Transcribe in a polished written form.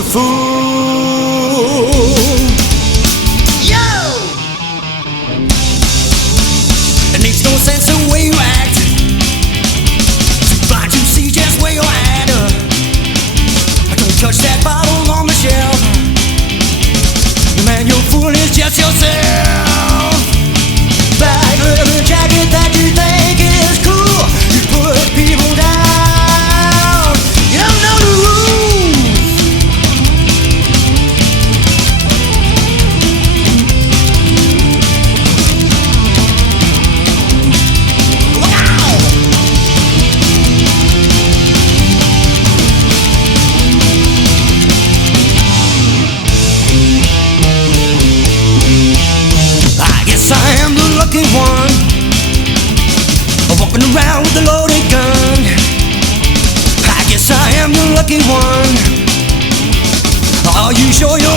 a fool. Yo! It makes no sense the way you act. Too blind to see just where you're at. Don't touch that bottle on the shelf. Man, you're fooling just yourself. Black leather jacket that you think is cool. You put people down. You don't know the rules. Wow. I guess I am the lucky one, walking around with a loaded gun. I guess I am the lucky one. Are you sure you're